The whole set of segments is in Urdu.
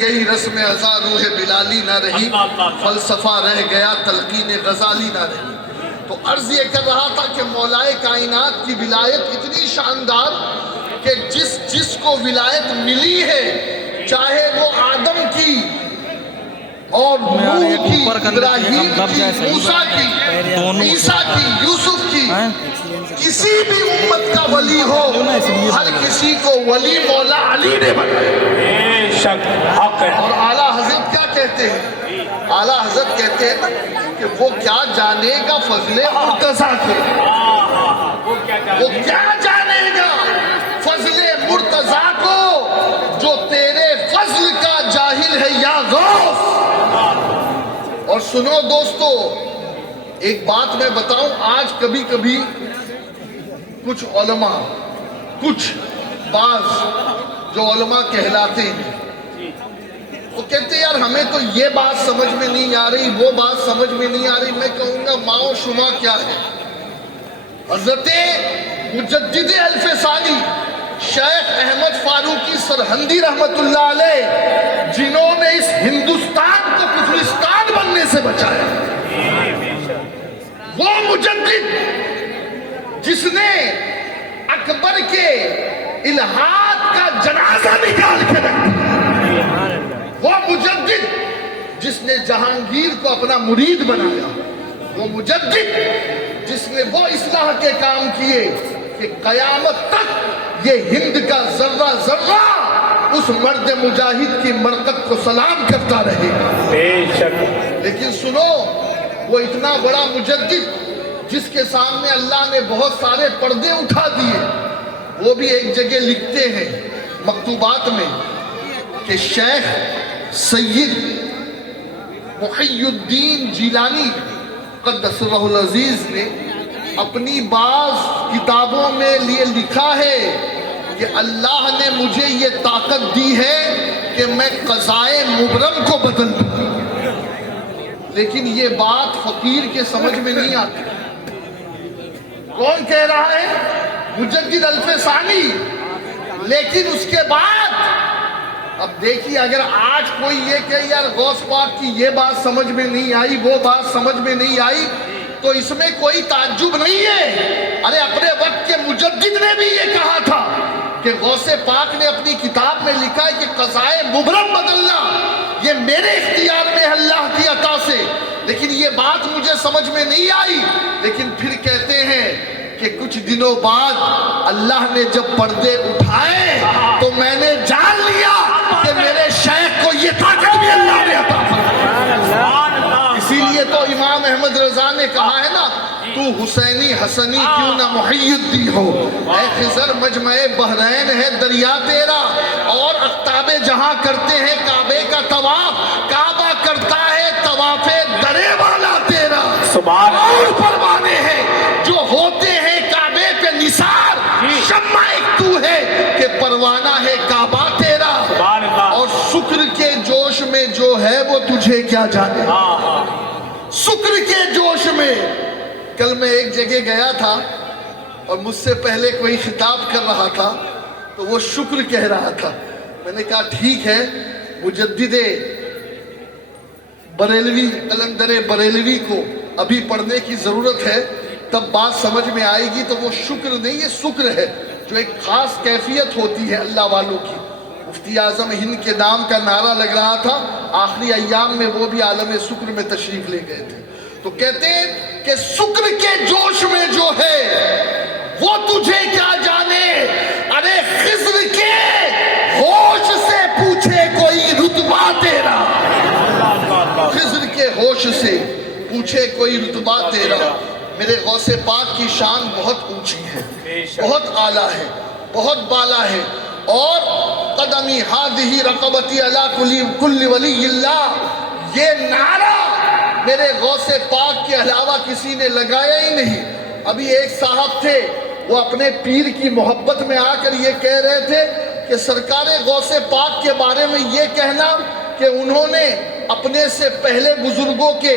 گئی رسم ازا روح بلالی نہ رہی، فلسفہ رہ گیا تلقین غزالی نہ رہی۔ تو عرض یہ کر رہا تھا کہ مولا کائنات کی ولایت اتنی شاندار کہ جس کو ولایت ملی ہے، چاہے وہ آدم کی اور نوح کی، ابراہیم کی، موسیٰ کی، عیسیٰ کی، یوسف کی، کسی بھی امت کا ولی ہو، ہر کسی کو ولی مولا علی نے بنایا۔ بے شک حق ہے۔ اور اعلیٰ حضرت کیا کہتے ہیں؟ اعلیٰ حضرت کہتے ہیں کہ وہ کیا جانے گا فضل مرتضیٰ کو، وہ کیا جانے گا فضل مرتضیٰ کو، جو تیرے فضل کا جاہل ہے یا غوث۔ اور سنو دوستو، ایک بات میں بتاؤں، آج کبھی کبھی کچھ علماء، کچھ بعض جو علماء کہلاتے ہیں، وہ کہتے ہیں یار ہمیں تو یہ بات سمجھ میں نہیں آ رہی، وہ بات سمجھ میں نہیں آ رہی۔ میں کہوں گا ماؤ شما کیا ہے؟ حضرت مجدد الف ثانی شیخ احمد فاروقی سرہندی رحمت اللہ علیہ، جنہوں نے اس ہندوستان کو کفرستان بننے سے بچایا، وہ مجدد جس نے اکبر کے الہاد کا جنازہ نکال کے رکھ دیا، وہ مجدد جس نے جہانگیر کو اپنا مرید بنایا، وہ مجدد جس نے وہ اصلاح کے کام کیے کہ قیامت تک یہ ہند کا ذرہ ذرہ اس مرد مجاہد کی مرقد کو سلام کرتا رہے گا۔ بے شک۔ لیکن سنو، وہ اتنا بڑا مجدد جس کے سامنے اللہ نے بہت سارے پردے اٹھا دیے، وہ بھی ایک جگہ لکھتے ہیں مکتوبات میں کہ شیخ سید محی الدین جیلانی قدس سرہ العزیز نے اپنی بعض کتابوں میں لیے لکھا ہے کہ اللہ نے مجھے یہ طاقت دی ہے کہ میں قضائے مبرم کو بدل دوں، لیکن یہ بات فقیر کے سمجھ میں نہیں آتی۔ کون کہہ رہا ہے؟ مجدد الف ثانی۔ لیکن اس کے بعد اب دیکھیے، اگر آج کوئی یہ کہ یار غوث پاک کی یہ بات سمجھ میں نہیں آئی، وہ بات سمجھ میں نہیں آئی، تو اس میں کوئی تعجب نہیں ہے۔ ارے اپنے وقت کے مجدد نے بھی یہ کہا تھا کہ غوث پاک نے اپنی کتاب میں لکھا ہے کہ قضائے مبرم بدلنا یہ میرے اختیار میں ہے اللہ کی عطا سے، لیکن یہ بات مجھے سمجھ میں نہیں آئی۔ لیکن پھر کہتے ہیں کہ کچھ دنوں بعد اللہ نے جب پردے اٹھائے تو میں نے جان لیا کہ میرے شیخ کو یہ طاقت بھی اللہ نے عطا فرمائی۔ اسی لیے تو امام احمد رضا نے کہا ہے نا، تو حسینی حسنی کیوں نہ محی الدین ہو، اے خضر مجمع بحرین ہے دریا تیرا، اور اقطاب جہاں کرتے ہیں کعبے کا طواف، کعبہ کرتا ہے طواف درے والا تیرا، سبحان اللہ۔ اور پروانے ہیں جو ہوتے ہیں کعبے پہ نثار، شمع ایک تو ہے کہ پروانہ ہے کعبہ تیرا، سبحان اللہ۔ اور شکر کے جوش میں جو ہے وہ تجھے کیا جانے۔ شکر کے جوش میں، کل میں ایک جگہ گیا تھا اور مجھ سے پہلے کوئی خطاب کر رہا تھا تو وہ شکر کہہ رہا تھا۔ میں نے کہا ٹھیک ہے، مجدد بریلوی قلندر بریلوی کو ابھی پڑھنے کی ضرورت ہے، تب بات سمجھ میں آئے گی۔ تو وہ شکر نہیں، یہ شکر ہے جو ایک خاص کیفیت ہوتی ہے اللہ والوں کی۔ مفتی اعظم ہند کے نام کا نعرہ لگ رہا تھا، آخری ایام میں وہ بھی عالم شکر میں تشریف لے گئے تھے۔ تو کہتے ہیں کہ شکر کے جوش میں جو ہے وہ تجھے کیا جانے، ارے خضر کے ہوش سے پوچھے کوئی رتبہ تیرا، خضر کے ہوش سے پوچھے کوئی رتبہ تیرا۔ میرے غوث پاک کی شان بہت اونچی ہے، بہت اعلیٰ ہے، بہت بالا ہے، اور قدمی ہادھی رقبتی علی کل ولی اللہ، یہ نعرہ میرے غوث پاک کے علاوہ کسی نے لگایا ہی نہیں۔ ابھی ایک صاحب تھے، وہ اپنے پیر کی محبت میں آ کر یہ کہہ رہے تھے کہ سرکار غوث پاک کے بارے میں یہ کہنا کہ انہوں نے اپنے سے پہلے بزرگوں کے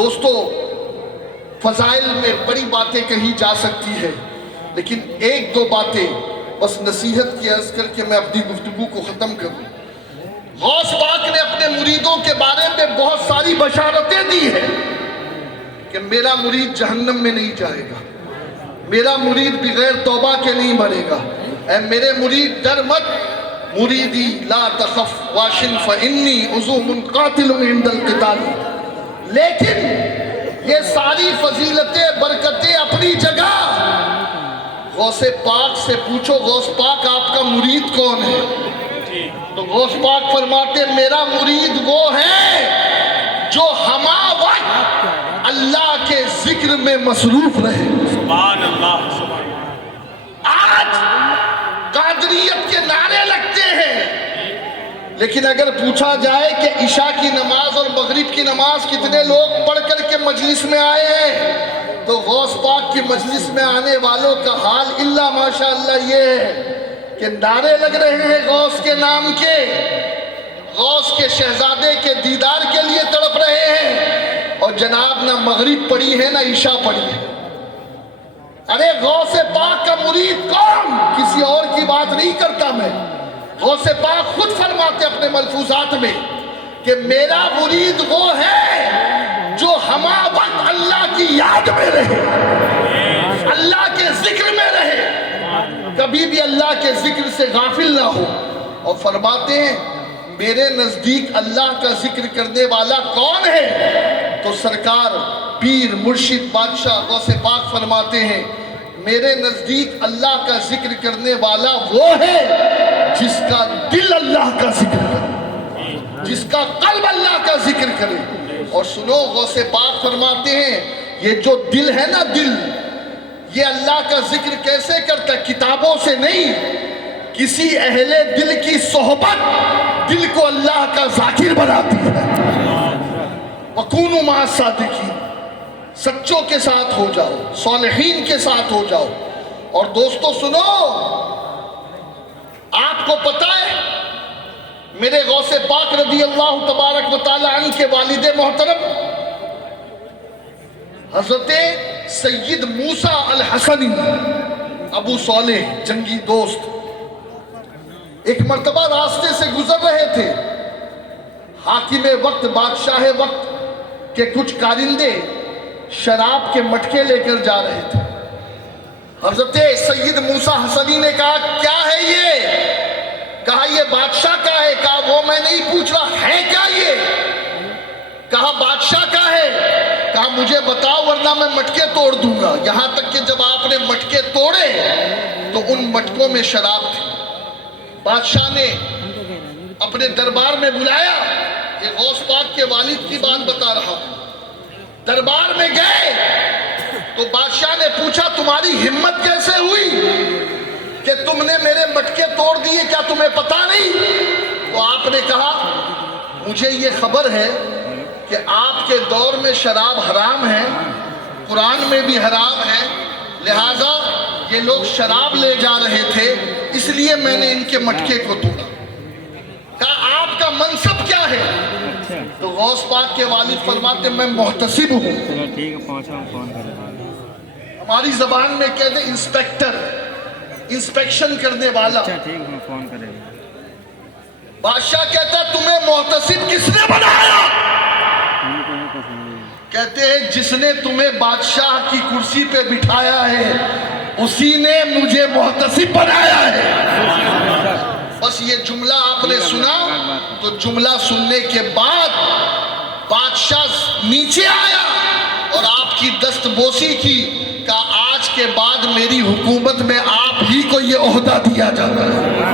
دوستو فضائل میں بڑی باتیں کہی جا سکتی ہے، لیکن ایک دو باتیں بس نصیحت کی عرض کر کے میں اپنی گفتگو کو ختم کروں۔ غوث پاک نے اپنے مریدوں کے بارے میں بہت ساری بشارتیں دی ہیں کہ میرا مرید جہنم میں نہیں جائے گا، میرا مرید بغیر توبہ کے نہیں مرے گا۔ اے میرے مرید ڈر مت، مریدی لا تخف واشن فإنی عزوم قاتل عند القتال۔ لیکن یہ ساری فضیلتیں برکتیں اپنی جگہ، غوث پاک سے پوچھو غوث پاک آپ کا مرید کون ہے؟ تو غوث پاک فرماتے میرا مرید وہ ہے جو ہما وقت اللہ کے ذکر میں مصروف رہے۔ سبحان اللہ، آج قادریت کے نعرے لگتے ہیں، لیکن اگر پوچھا جائے کہ عشاء کی نماز اور مغرب کی نماز کتنے لوگ پڑھ کر کے مجلس میں آئے ہیں، تو غوث پاک کی مجلس میں آنے والوں کا حال الا ماشاءاللہ یہ ہے کہ نعرے لگ رہے ہیں غوث کے نام کے، غوث کے شہزادے کے دیدار کے لیے تڑپ رہے ہیں، اور جناب نہ مغرب پڑھی ہے نہ عشاء پڑھی ہے۔ ارے غوث پاک کا مرید کون؟ کسی اور کی بات نہیں کرتا میں، غوث پاک خود فرماتے اپنے ملفوظات میں کہ میرا مرید وہ ہے جو ہما وقت اللہ کی یاد میں رہے، اللہ کے ذکر میں رہے، کبھی بھی اللہ کے ذکر سے غافل نہ ہو۔ اور فرماتے ہیں میرے نزدیک اللہ کا ذکر کرنے والا کون ہے؟ تو سرکار پیر مرشد بادشاہ غوث پاک فرماتے ہیں میرے نزدیک اللہ کا ذکر کرنے والا وہ ہے جس کا دل اللہ کا ذکر کرے، جس کا قلب اللہ کا ذکر کرے۔ اور سنو غوث پاک فرماتے ہیں یہ جو دل ہے نا، دل یہ اللہ کا ذکر کیسے کرتا ہے؟ کتابوں سے نہیں، کسی اہل دل کی صحبت دل کو اللہ کا ذاکر بناتی ہے۔ وَكُونُوا مَعَ الصَّادِقِينَ، سچوں کے ساتھ ہو جاؤ، صالحین کے ساتھ ہو جاؤ۔ اور دوستو سنو، آپ کو پتہ ہے میرے غوث پاک رضی اللہ تبارک و تعالی عنہ کے والد محترم حضرت سید موسیٰ الحسنی ابو صالح جنگی دوست ایک مرتبہ راستے سے گزر رہے تھے، حاکم وقت بادشاہ وقت کے کچھ کارندے شراب کے مٹکے لے کر جا رہے تھے۔ حضرت سید موسیٰ حسنی نے کہا کیا ہے یہ؟ کہا یہ بادشاہ کا ہے۔ کہا وہ میں نہیں پوچھ رہا، ہے کیا یہ؟ کہا بادشاہ کا ہے۔ کہا مجھے بتاؤ ورنہ میں مٹکے توڑ دوں گا۔ یہاں تک کہ جب آپ نے مٹکے توڑے تو ان مٹکوں میں شراب تھی۔ بادشاہ نے اپنے دربار میں بلایا، یہ غوث پاک کے والد کی بات بتا رہا ہوں۔ دربار میں گئے تو بادشاہ نے پوچھا تمہاری ہمت کیسے ہوئی کہ تم نے میرے مٹکے توڑ دیے، کیا تمہیں پتا نہیں؟ تو آپ نے کہا مجھے یہ خبر ہے کہ آپ کے دور میں شراب حرام ہے، قرآن میں بھی حرام ہے، لہٰذا یہ لوگ شراب لے جا رہے تھے، اس لیے میں نے ان کے مٹکے کو توڑا۔ کہا آپ کا منصب کیا ہے؟ تو غوث پاک کے والد فرماتے میں محتسب ہوں۔ ٹھیک ہے پہنچا ہوں، فون کر دیں۔ ہماری زبان میں کہتے ہیں انسپیکٹر، انسپیکشن کرنے والا۔ اچھا ٹھیک ہے فون کرے گا۔ بادشاہ کہتا تمہیں محتسب کس نے بنایا؟ کہتے ہیں جس نے تمہیں بادشاہ کی کرسی پہ بٹھایا ہے اسی نے مجھے محتسب بنایا ہے۔ بس یہ جملہ آپ نے سنا تو جملہ سننے کے بعد بادشاہ نیچے آیا اور آپ کی دست بوسی کی، کہا آج کے بعد میری حکومت میں آپ ہی کو یہ عہدہ دیا جاتا ہے۔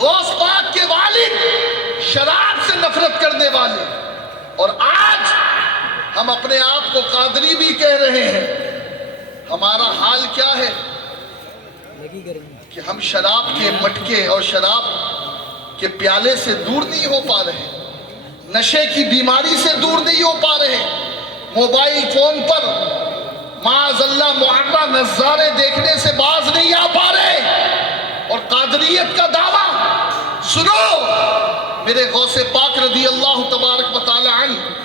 غوث پاک کے والد شراب سے نفرت کرنے والے، اور آج ہم اپنے آپ کو قادری بھی کہہ رہے ہیں۔ ہمارا حال کیا ہے کہ ہم شراب کے مٹکے اور شراب کے پیالے سے دور نہیں ہو پا رہے، نشے کی بیماری سے دور نہیں ہو پا رہے، موبائل فون پر معاذ اللہ معرہ نظارے دیکھنے سے باز نہیں آ پا رہے، اور قادریت کا دعویٰ سنو۔ میرے غوث پاک رضی اللہ تبارک و تعالی عنہ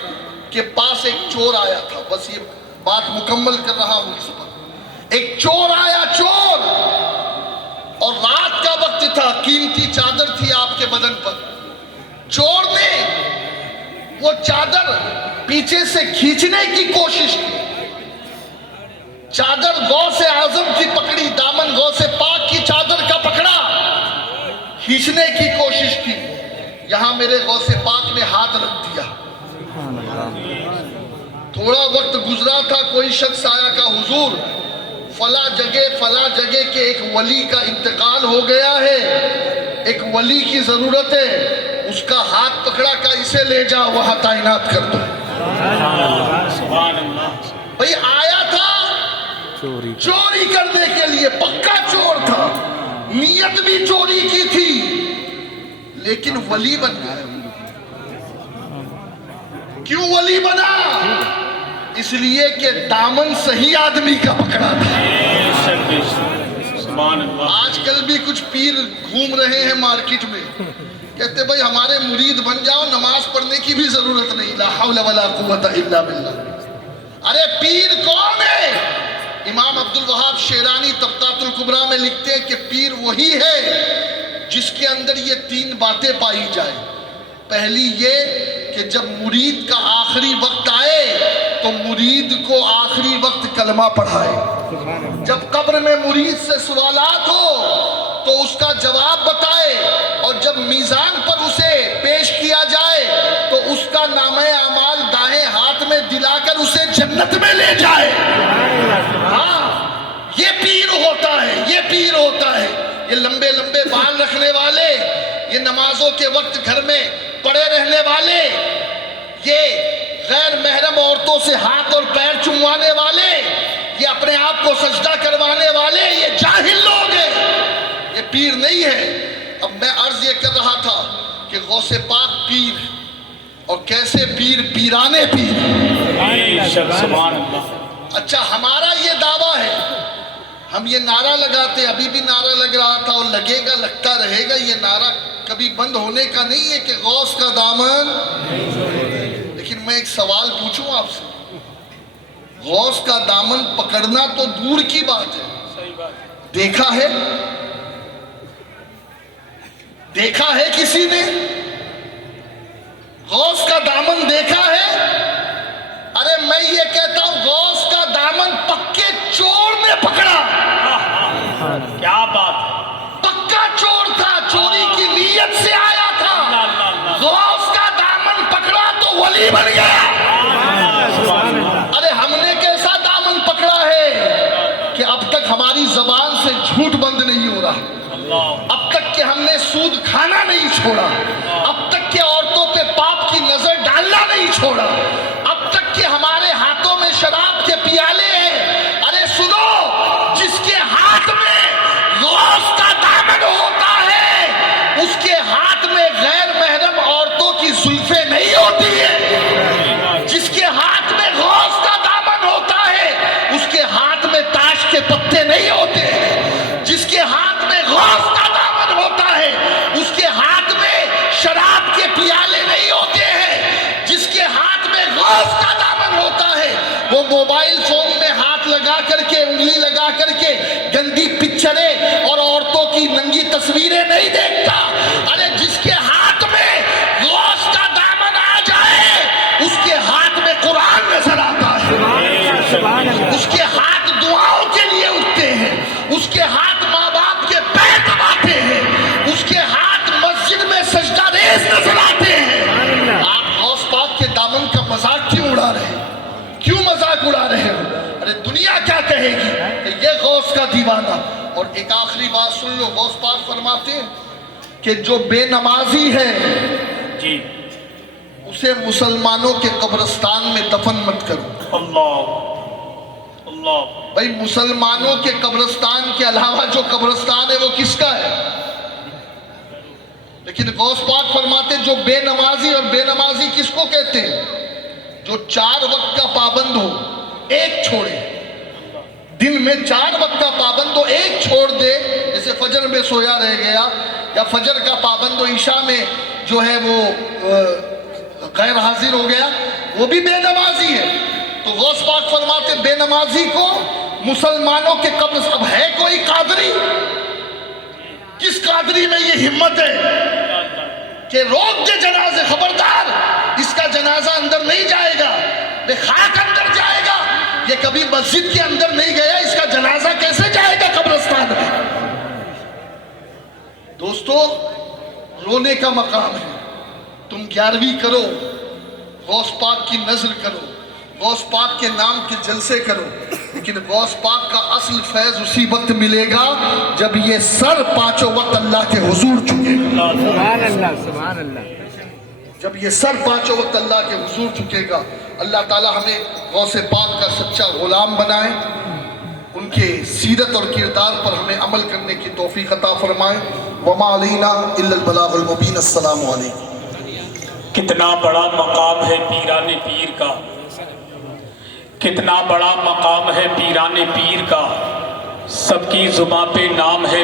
کے پاس ایک چور آیا تھا. بس یہ بات مکمل کر رہا ہوں اس پر. ایک چور آیا, چور, اور رات کا وقت تھا, قیمتی چادر تھی آپ کے بدن پر. چور نے وہ چادر پیچھے سے کھینچنے کی کوشش کی. چادر غوث اعظم کی پکڑی, دامن غوث پاک کی چادر کا پکڑا, کھینچنے کی کوشش کی. یہاں میرے غوث پاک نے ہاتھ رکھ دیا. تھوڑا وقت گزرا تھا, کوئی شخص آیا کہ حضور فلاں جگہ کے ایک ولی کا انتقال ہو گیا ہے, ایک ولی کی ضرورت ہے, اس کا ہاتھ پکڑا کہ اسے لے جا, وہاں تعینات کر دو. بھئی آیا تھا چوری کرنے کے لیے, پکا چور تھا, نیت بھی چوری کی تھی, لیکن ولی بن گیا. کیوں ولی بنا؟ اس لیے کہ دامن صحیح آدمی کا پکڑا تھا. آج کل بھی کچھ پیر گھوم رہے ہیں مارکیٹ میں, کہتے بھائی ہمارے مرید بن جاؤ, نماز پڑھنے کی بھی ضرورت نہیں, لا حول ولا قوت الا باللہ. ارے پیر کون ہے؟ امام عبد الوہاب شیرانی طبقات الکبریٰ میں لکھتے ہیں کہ پیر وہی ہے جس کے اندر یہ تین باتیں پائی جائیں. پہلی یہ کہ جب مرید کا آخری وقت آئے تو مرید کو آخری وقت کلمہ پڑھائے. جب قبر میں مرید سے سوالات ہو تو اس کا جواب بتائے, اور جب میزان پر اسے پیش کیا جائے تو اس کا نامہ اعمال دائیں ہاتھ میں دلا کر اسے جنت میں لے جائے. ہاں, یہ پیر ہوتا ہے, یہ پیر ہوتا ہے. یہ لمبے لمبے بال رکھنے والے, یہ نمازوں کے وقت گھر میں پڑے رہنے والے, یہ غیر محرم عورتوں سے ہاتھ اور پیر چموانے والے, یہ اپنے آپ کو سجدہ کروانے والے, یہ جاہل لوگ ہیں, یہ پیر نہیں ہے. اب میں عرض یہ کر رہا تھا کہ غوث پاک پیر, اور کیسے پیر, پیرانے پیر. اچھا, ہمارا یہ دعویٰ ہے, ہم یہ نعرہ لگاتے, ابھی بھی نعرہ لگ رہا تھا اور لگے گا, لگتا رہے گا. یہ نعرہ کبھی بند ہونے کا نہیں ہے کہ غوث کا دامن. لیکن میں ایک سوال پوچھوں آپ سے, غوث کا دامن پکڑنا تو دور کی بات ہے, دیکھا ہے, دیکھا ہے کسی نے غوث کا دامن دیکھا ہے؟ ارے میں یہ کہتا ہوں غوث کا دامن پکے چور نے پکڑا. کیا بات, پکا چور تھا, چوری کی نیت سے آیا تھا, غوث کا دامن پکڑا تو ولی بن گیا. ارے ہم نے کیسا دامن پکڑا ہے کہ اب تک ہماری زبان سے جھوٹ بند نہیں ہو رہا, اب تک کہ ہم نے سود کھانا نہیں چھوڑا, اب تک کہ عورتوں پہ پاپ کی نظر ڈالنا نہیں چھوڑا, اب تک کہ ہمارے ہاتھوں میں شراب کے پیالے ہیں. ارے سنو, جس کے ہاتھ میں غوث کا دامن ہوتا ہے اس کے ہاتھ میں غیر محرم عورتوں کی زلفیں نہیں ہوتی ہیں. جس کے ہاتھ میں غوث کا دامن ہوتا ہے اس کے ہاتھ میں تاش کے پتے نہیں ہوتے. جس کے ہاتھ میں غوث کا دامن ہوتا ہے اس کے ہاتھ میں شراب کے پیالے نہیں ہوتے ہیں. جس کے ہاتھ میں غوث کا دامن ہوتا ہے وہ موبائل فون میں ہاتھ لگا کر کے, انگلی لگا کر کے گندی پکچریں اور عورتوں کی ننگی تصویریں نہیں دیکھتا. ارے جس کے ہاتھ میں غوث کا دامن آ جائے اس کے ہاتھ میں قرآن نظر آتا ہے, اس کے ہاتھ دعاؤں کے لیے اٹھتے ہیں, اس کے ہاتھ ماں باپ کے پیر دباتے ہیں, اس کے ہاتھ مسجد میں سجدہ ریز نظر آتے ہیں. آپ غوث پاک کے دامن کا مذاق کیوں اڑا رہے ہیں, کیوں مذاق اڑا رہے ہو؟ ارے دنیا کیا کہے گی کہ یہ غوث کا دیوانہ. اور ایک آخری بات سن لو, غوث پاک فرماتے ہیں کہ جو بے نمازی ہے جی, اسے مسلمانوں کے قبرستان میں دفن مت کرو. اللہ اللہ. بھائی مسلمانوں کے قبرستان کے علاوہ جو قبرستان ہے وہ کس کا ہے؟ لیکن غوث پاک فرماتے جو بے نمازی, اور بے نمازی کس کو کہتے ہیں؟ جو 4 وقت کا پابند ہو, ایک چھوڑے, دن میں 4 وقت کا پابند ہو, ایک چھوڑ دے, جیسے فجر میں سویا رہ گیا, یا فجر کا پابند ہو, عشاء میں جو ہے وہ غیر حاضر ہو گیا, وہ بھی بے نمازی ہے. تو غوث پاک فرماتے بے نمازی کو مسلمانوں کے قبر سے. اب ہے کوئی قادری؟ کس قادری میں یہ ہمت ہے کہ روک دے جنازے؟ خبردار، اس کا جنازہ اندر نہیں جائے گا، بے خاک اندر جائے گا. یہ کبھی مسجد کے اندر نہیں گیا، اس کا جنازہ کیسے جائے گا قبرستان میں؟ دوستو، رونے کا مقام ہے. تم 11ویں کرو، غوث پاک کی نظر کرو، غوث پاک کے نام کے جلسے کرو، لیکن غوث پاک کا اصل فیض اسی وقت ملے گا جب یہ سر پانچوں وقت اللہ کے حضور جھکے گا. سبحان اللہ، سبحان اللہ. جب یہ سر پانچوں وقت اللہ کے حضور جھکے گا. اللہ تعالی ہمیں غوث پاک کا سچا غلام بنائے، ان کے سیرت اور کردار پر ہمیں عمل کرنے کی توفیق عطا فرمائے. وما علینا الا البلاغ المبین. السلام علیکم. کتنا بڑا مقام ہے پیران پیر کا، کتنا بڑا مقام ہے پیران پیر کا. سب کی زباں پہ نام ہے